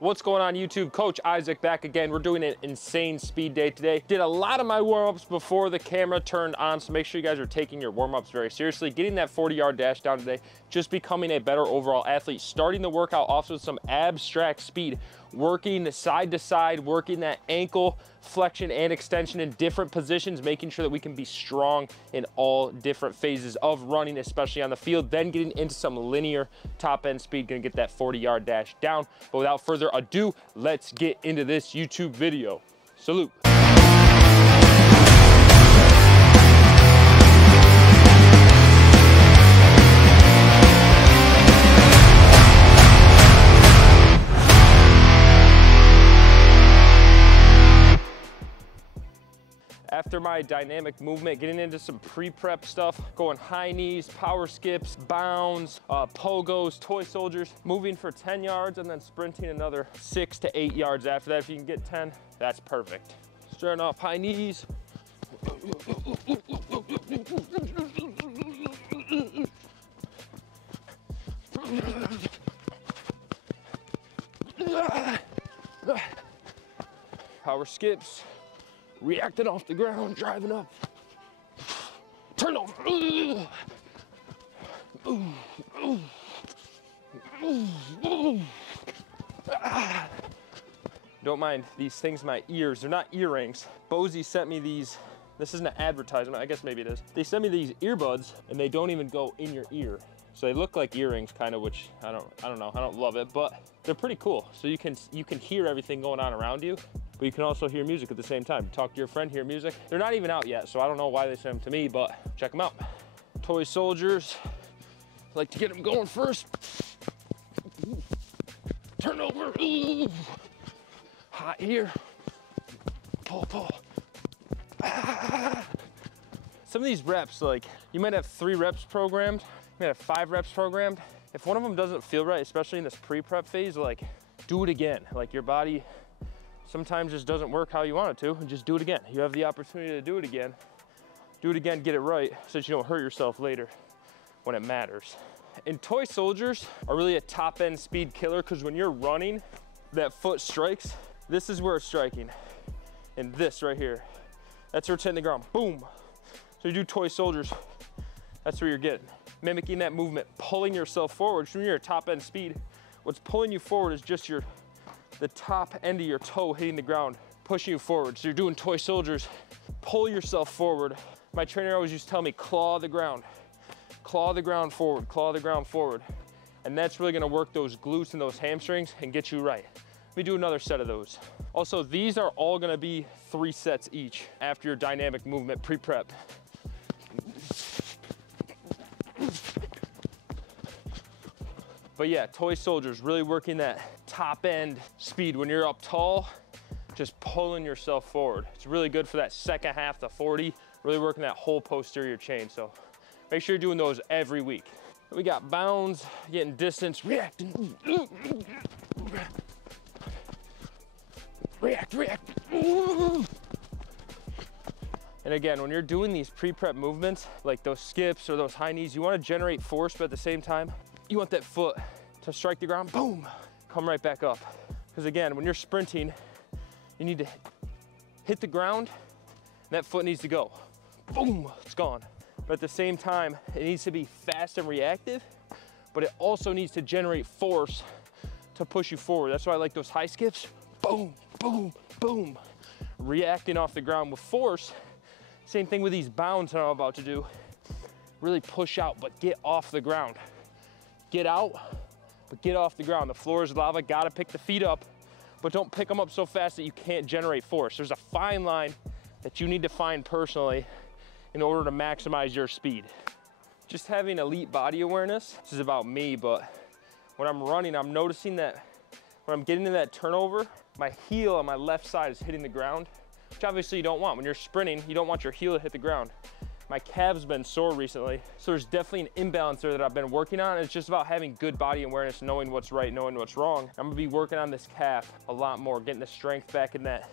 What's going on YouTube? Coach Isaac back again. We're doing an insane speed day today. Did a lot of my warm-ups before the camera turned on, so make sure you guys are taking your warm-ups very seriously. Getting that 40-yard dash down today, just becoming a better overall athlete. Starting the workout off with some abstract speed, working side to side, working that ankle flexion and extension in different positions, making sure that we can be strong in all different phases of running, especially on the field. Then getting into some linear top end speed, gonna get that 40-yard dash down. But without further ado, let's get into this YouTube video. Salute. After my dynamic movement, getting into some pre-prep stuff, going high knees, power skips, bounds, pogos, toy soldiers, moving for 10 yards and then sprinting another 6 to 8 yards after that. If you can get 10, that's perfect. Starting off high knees. Power skips. Reacting off the ground, driving up. Turn over. Don't mind these things, my ears. They're not earrings. Bozy sent me these. This isn't an advertisement, I guess maybe it is. They sent me these earbuds and they don't even go in your ear. So they look like earrings kind of, which I don't know, I don't love it, but they're pretty cool. So you can hear everything going on around you, but you can also hear music at the same time. Talk to your friend, hear music. They're not even out yet, so I don't know why they sent them to me, but check them out. Toy soldiers, like to get them going first. Turn over, hot here, pull, pull. Some of these reps, like you might have 3 reps programmed, you might have 5 reps programmed. If one of them doesn't feel right, especially in this pre-prep phase, like do it again. Like your body sometimes just doesn't work how you want it to, and just do it again. You have the opportunity to do it again. Do it again, get it right, so that you don't hurt yourself later when it matters. And toy soldiers are really a top end speed killer, because when you're running, that foot strikes, this is where it's striking. And this right here, that's where it's hitting the ground, boom. So you do toy soldiers, that's where you're getting. Mimicking that movement, pulling yourself forward. So when you're at top end speed, what's pulling you forward is just the top end of your toe hitting the ground, pushing you forward. So you're doing toy soldiers, pull yourself forward. My trainer always used to tell me, claw the ground forward, claw the ground forward. And that's really gonna work those glutes and those hamstrings and get you right. Let me do another set of those. Also, these are all gonna be 3 sets each after your dynamic movement pre-prep. But yeah, toy soldiers, really working that top end speed. When you're up tall, just pulling yourself forward. It's really good for that second half, the 40, really working that whole posterior chain. So make sure you're doing those every week. We got bounds, getting distance, reacting. React. And again, when you're doing these pre-prep movements, like those skips or those high knees, you want to generate force, but at the same time, you want that foot to strike the ground, boom, come right back up. Because again, when you're sprinting, you need to hit the ground, and that foot needs to go. Boom, it's gone. But at the same time, it needs to be fast and reactive, but it also needs to generate force to push you forward. That's why I like those high skips. Boom, boom, boom. Reacting off the ground with force. Same thing with these bounds that I'm about to do. Really push out, but get off the ground. Get out, but get off the ground. The floor is lava, gotta pick the feet up, but don't pick them up so fast that you can't generate force. There's a fine line that you need to find personally in order to maximize your speed. Just having elite body awareness, this is about me, but when I'm running, I'm noticing that when I'm getting to that turnover, my heel on my left side is hitting the ground, which obviously you don't want. When you're sprinting, you don't want your heel to hit the ground. My calf's been sore recently, so there's definitely an imbalance there that I've been working on. It's just about having good body awareness, knowing what's right, knowing what's wrong. I'm gonna be working on this calf a lot more, getting the strength back in that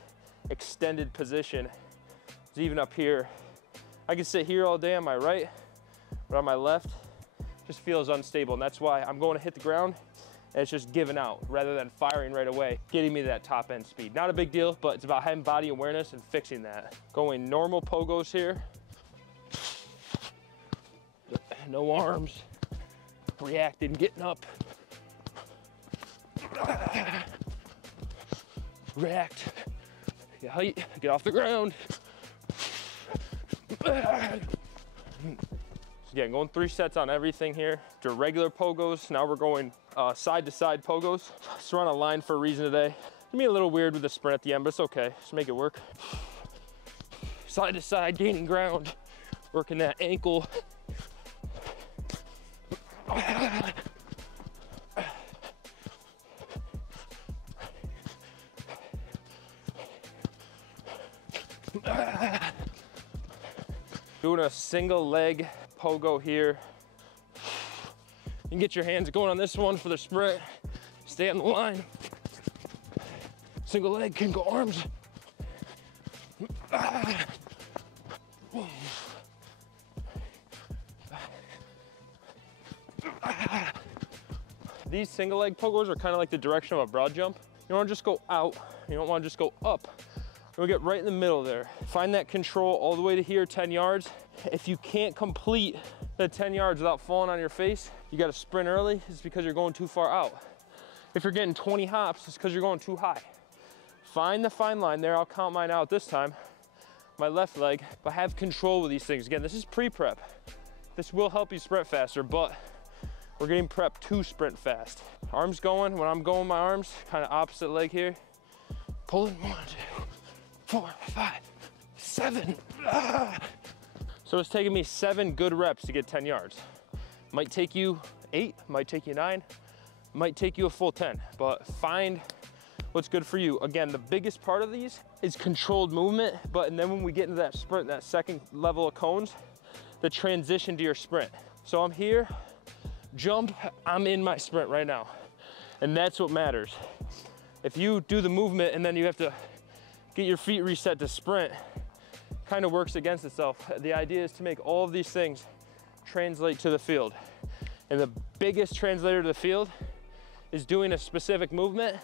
extended position. It's even up here. I can sit here all day on my right, but on my left, just feels unstable. And that's why I'm going to hit the ground and it's just giving out rather than firing right away, getting me that top end speed. Not a big deal, but it's about having body awareness and fixing that. Going normal pogos here. No arms. Reacting, getting up. React. Get height, get off the ground. Again, going 3 sets on everything here. To regular pogos. Now we're going side to side pogos. Just run a line for a reason today. Gonna be a little weird with the sprint at the end, but it's okay. Just make it work. Side to side, gaining ground. Working that ankle. Doing a single leg pogo here. You can get your hands going on this one for the sprint. Stay on the line. Single leg, can go arms. These single leg pogos are kind of like the direction of a broad jump. You don't want to just go out. You don't want to just go up. We'll get right in the middle there. Find that control all the way to here, 10 yards. If you can't complete the 10 yards without falling on your face, you got to sprint early. It's because you're going too far out. If you're getting 20 hops, it's because you're going too high. Find the fine line there. I'll count mine out this time. My left leg, but have control with these things. Again, this is pre-prep. This will help you sprint faster, but we're getting prepped to sprint fast. Arms going. When I'm going my arms, kind of opposite leg here. Pulling 1, 2, 4, 5, 7. So it's taking me 7 good reps to get 10 yards. Might take you 8, might take you 9, might take you a full 10, but find what's good for you. Again, the biggest part of these is controlled movement, and then when we get into that sprint, that second level of cones, the transition to your sprint. So I'm here, jump, I'm in my sprint right now. And that's what matters. If you do the movement and then you have to get your feet reset to sprint, kind of works against itself. The idea is to make all of these things translate to the field. And the biggest translator to the field is doing a specific movement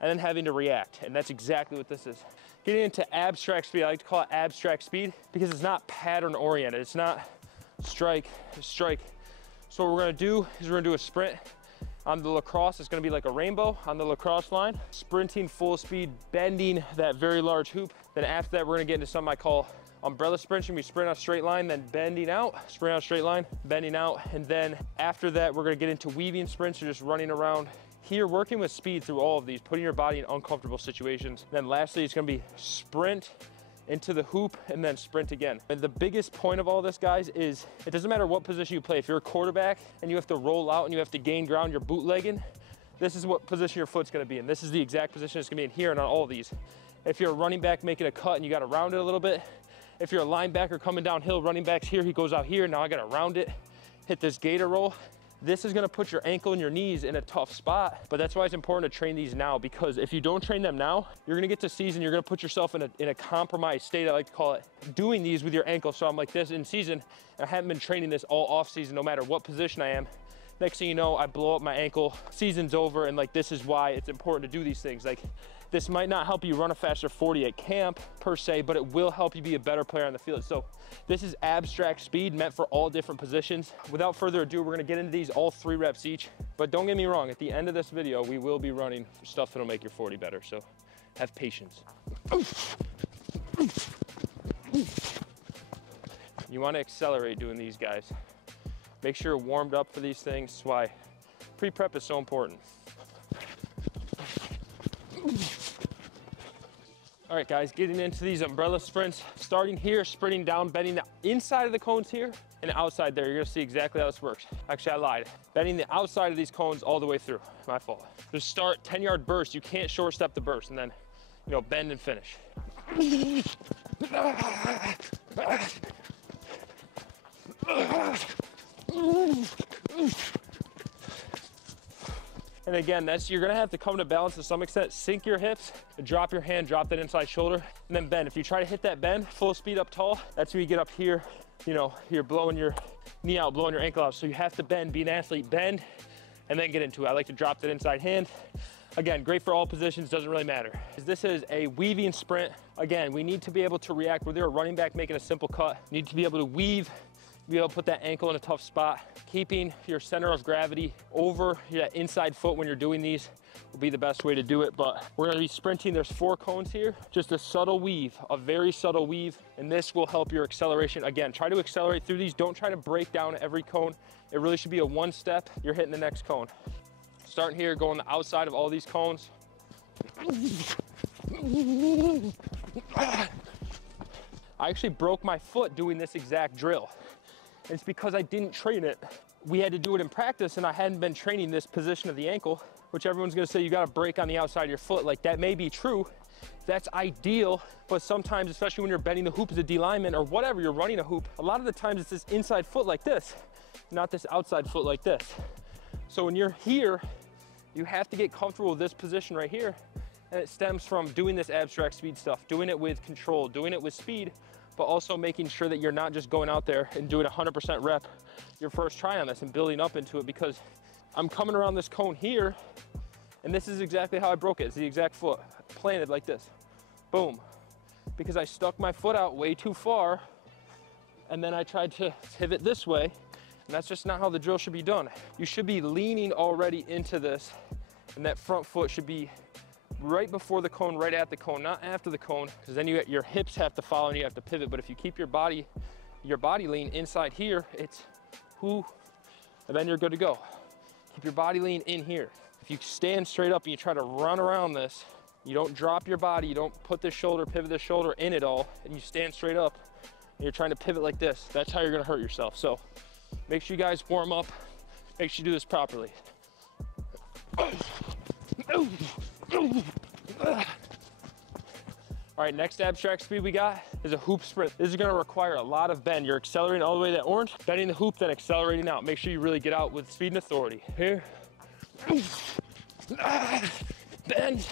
and then having to react. And that's exactly what this is. Getting into abstract speed, I like to call it abstract speed because it's not pattern oriented. It's not strike, strike. So what we're gonna do is we're gonna do a sprint. On the lacrosse, it's gonna be like a rainbow on the lacrosse line, sprinting full speed, bending that very large hoop. Then after that, we're gonna get into something I call umbrella sprinting. We sprint on a straight line, then bending out, sprint on a straight line, bending out. And then after that, we're gonna get into weaving sprints, or just running around here, working with speed through all of these, putting your body in uncomfortable situations. Then lastly, it's gonna be sprint into the hoop and then sprint again. And the biggest point of all this, guys, is it doesn't matter what position you play. If you're a quarterback and you have to roll out and you have to gain ground, you're bootlegging, this is what position your foot's gonna be in. This is the exact position it's gonna be in here and on all of these. If you're a running back making a cut and you gotta round it a little bit, if you're a linebacker coming downhill, running back's here, he goes out here, now I gotta round it, hit this gator roll. This is gonna put your ankle and your knees in a tough spot, but that's why it's important to train these now, because if you don't train them now, you're gonna get to season, you're gonna put yourself in a compromised state, I like to call it, doing these with your ankle. So I'm like this in season, I haven't been training this all off season, no matter what position I am. Next thing you know, I blow up my ankle, season's over, and like this is why it's important to do these things. Like this might not help you run a faster 40 at camp per se, but it will help you be a better player on the field. So this is abstract speed meant for all different positions. Without further ado, we're gonna get into these all 3 reps each. But don't get me wrong, at the end of this video, we will be running stuff that'll make your 40 better. So have patience. You wanna accelerate doing these, guys. Make sure you're warmed up for these things. That's why pre-prep is so important. All right, guys, getting into these umbrella sprints. Starting here, sprinting down, bending the inside of the cones here and the outside there. You're gonna see exactly how this works. Actually, I lied. Bending the outside of these cones all the way through. My fault. Just start 10-yard burst. You can't short step the burst, and then, you know, bend and finish. And again, you're gonna have to come to balance to some extent. Sink your hips, drop your hand, drop that inside shoulder, and then bend. If you try to hit that bend, full speed up tall, that's when you get up here, you know, you're blowing your knee out, blowing your ankle out. So you have to bend, be an athlete, bend, and then get into it. I like to drop that inside hand. Again, great for all positions, doesn't really matter. This is a weaving sprint. Again, we need to be able to react. Whether you're a running back making a simple cut, you need to be able to weave, be able to put that ankle in a tough spot. Keeping your center of gravity over that inside foot when you're doing these will be the best way to do it. But we're gonna be sprinting. There's 4 cones here, just a subtle weave, a very subtle weave, and this will help your acceleration. Again, try to accelerate through these. Don't try to break down every cone. It really should be a one step, you're hitting the next cone. Starting here, going the outside of all these cones. I actually broke my foot doing this exact drill. It's because I didn't train it. We had to do it in practice and I hadn't been training this position of the ankle, which everyone's gonna say you gotta break on the outside of your foot. Like, that may be true, that's ideal, but sometimes, especially when you're bending the hoop as a D lineman or whatever, you're running a hoop, a lot of the times it's this inside foot like this, not this outside foot like this. So when you're here, you have to get comfortable with this position right here. And it stems from doing this abstract speed stuff, doing it with control, doing it with speed, but also making sure that you're not just going out there and doing 100% rep your first try on this and building up into it, because I'm coming around this cone here, and this is exactly how I broke it. It's the exact foot, planted like this, boom. Because I stuck my foot out way too far, and then I tried to pivot this way, and that's just not how the drill should be done. You should be leaning already into this, and that front foot should be right before the cone, right at the cone, not after the cone, because then your hips have to follow and you have to pivot. But if you keep your body lean inside here, it's whoo, and then you're good to go. Keep your body lean in here. If you stand straight up and you try to run around this, you don't drop your body, you don't put this shoulder, pivot this shoulder in it all, and you stand straight up, and you're trying to pivot like this, that's how you're gonna hurt yourself. So make sure you guys warm up, make sure you do this properly. All right, next abstract speed we got is a hoop sprint. This is gonna require a lot of bend. You're accelerating all the way to that orange, bending the hoop, then accelerating out. Make sure you really get out with speed and authority. Here, bend.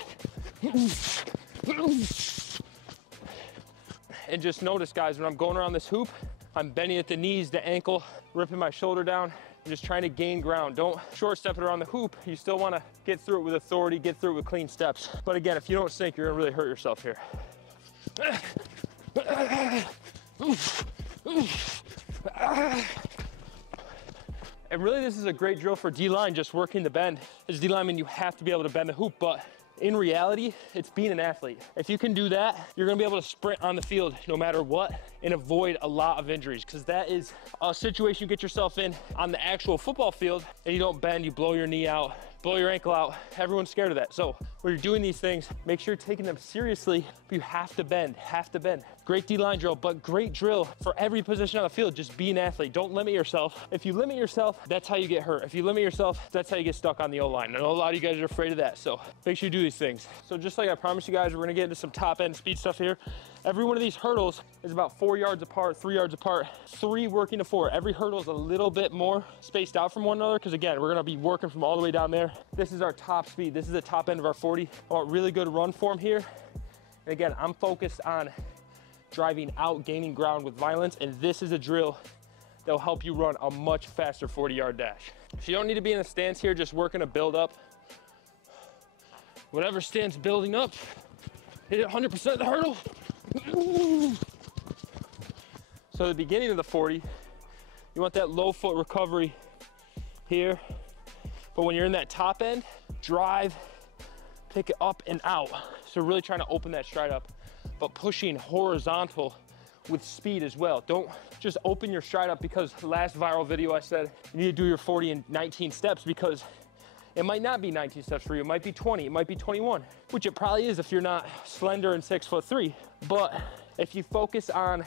And just notice, guys, when I'm going around this hoop, I'm bending at the knees, the ankle, ripping my shoulder down. I'm just trying to gain ground. Don't short step it around the hoop. You still wanna get through it with authority, get through it with clean steps. But again, if you don't sink, you're gonna really hurt yourself here. And really, this is a great drill for D-line, just working the bend. As D lineman, you have to be able to bend the hoop, but in reality, it's being an athlete. If you can do that, you're gonna be able to sprint on the field no matter what and avoid a lot of injuries, because that is a situation you get yourself in on the actual football field and you don't bend, you blow your knee out, blow your ankle out. Everyone's scared of that. So when you're doing these things, make sure you're taking them seriously. You have to bend, Great D-line drill, but great drill for every position on the field. Just be an athlete, don't limit yourself. If you limit yourself, that's how you get hurt. If you limit yourself, that's how you get stuck on the O-line. I know a lot of you guys are afraid of that, so make sure you do these things. So just like I promised you guys, we're gonna get into some top end speed stuff here. Every one of these hurdles is about 4 yards apart, 3 yards apart, 3 working to 4. Every hurdle is a little bit more spaced out from one another, because again, we're gonna be working from all the way down there. This is our top speed. This is the top end of our 40. I want really good run form here. And again, I'm focused on driving out, gaining ground with violence, and this is a drill that'll help you run a much faster 40-yard dash. So you don't need to be in a stance here, just working to build up. Whatever stance building up, hit it 100% of the hurdle. So the beginning of the 40, you want that low foot recovery here, but when you're in that top end, drive, pick it up and out. So really trying to open that stride up, but pushing horizontal with speed as well. Don't just open your stride up, because last viral video I said you need to do your 40 in 19 steps, because it might not be 19 steps for you. It might be 20, it might be 21, which it probably is if you're not slender and 6'3". But if you focus on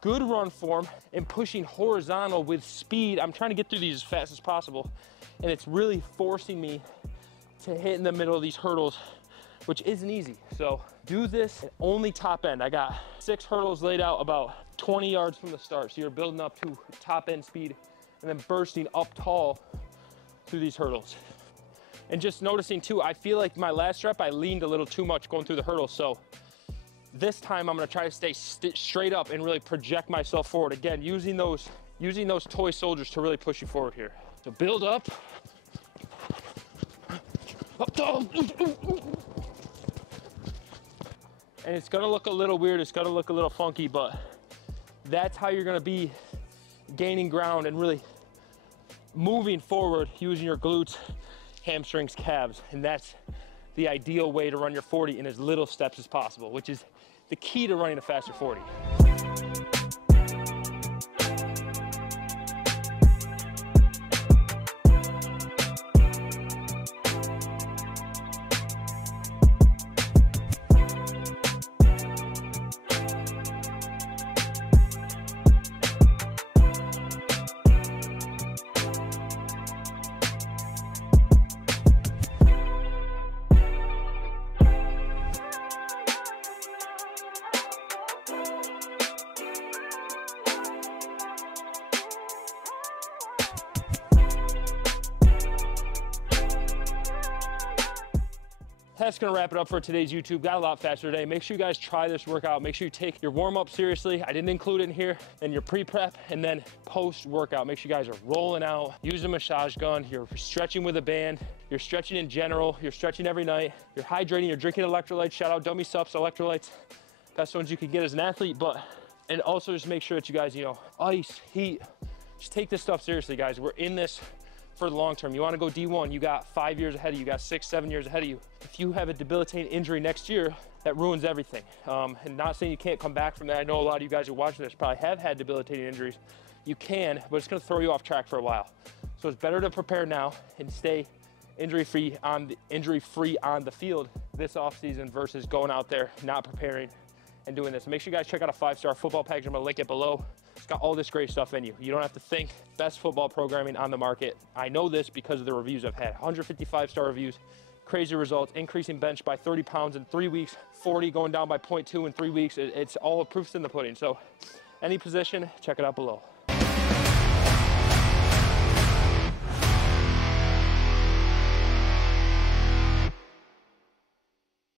good run form and pushing horizontal with speed, I'm trying to get through these as fast as possible, and it's really forcing me to hit in the middle of these hurdles, which isn't easy. So do this at only top end. I got 6 hurdles laid out about 20 yards from the start. So you're building up to top end speed and then bursting up tall through these hurdles. And just noticing too, I feel like my last rep, I leaned a little too much going through the hurdles. So this time I'm gonna try to stay straight up and really project myself forward. Again, using those toy soldiers to really push you forward here. So build up, And it's gonna look a little weird, it's gonna look a little funky, but that's how you're gonna be gaining ground and really moving forward using your glutes, hamstrings, calves. And that's the ideal way to run your 40 in as little steps as possible, which is the key to running a faster 40. That's gonna wrap it up for today's YouTube. Got a lot faster today. Make sure you guys try this workout. Make sure you take your warm-up seriously. I didn't include it in here. Then your pre-prep and then post-workout. Make sure you guys are rolling out. Use a massage gun. You're stretching with a band. You're stretching in general. You're stretching every night. You're hydrating. You're drinking electrolytes. Shout out Dummy Sups electrolytes. Best ones you can get as an athlete. And also just make sure that you guys, you know, ice, heat. Just take this stuff seriously, guys. We're in this for the long term. You want to go D1, you got 5 years ahead of you, you got 6, 7 years ahead of you. If you have a debilitating injury next year, that ruins everything. And not saying you can't come back from that. I know a lot of you guys who are watching this probably have had debilitating injuries. You can, but it's going to throw you off track for a while. So it's better to prepare now and stay injury-free on the field this offseason versus going out there, not preparing and doing this. Make sure you guys check out a 5-star football package. I'm gonna link it below. It's got all this great stuff in you. You don't have to think. Best football programming on the market. I know this because of the reviews I've had. 155-star reviews, crazy results, increasing bench by 30 pounds in 3 weeks, 40 going down by 0.2 in 3 weeks. It's all proofs in the pudding. So any position, check it out below.